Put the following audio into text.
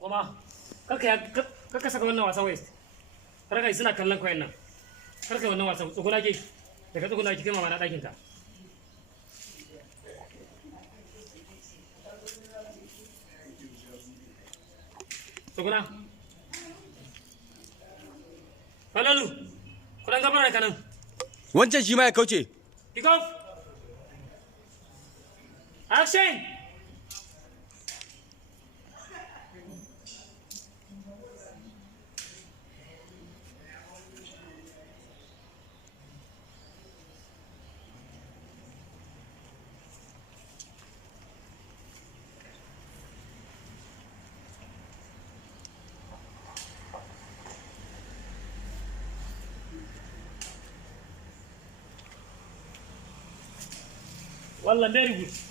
kuma kaka saka wannan wasan waist kar kai suna kallon kwayan nan kar kai wannan wasan tsuguna ke daga tsuguna ki kai mama na ɗakin ta tsuguna falalu kudan gabar da kanan wancan shi ma ya kauce pick up action والله very good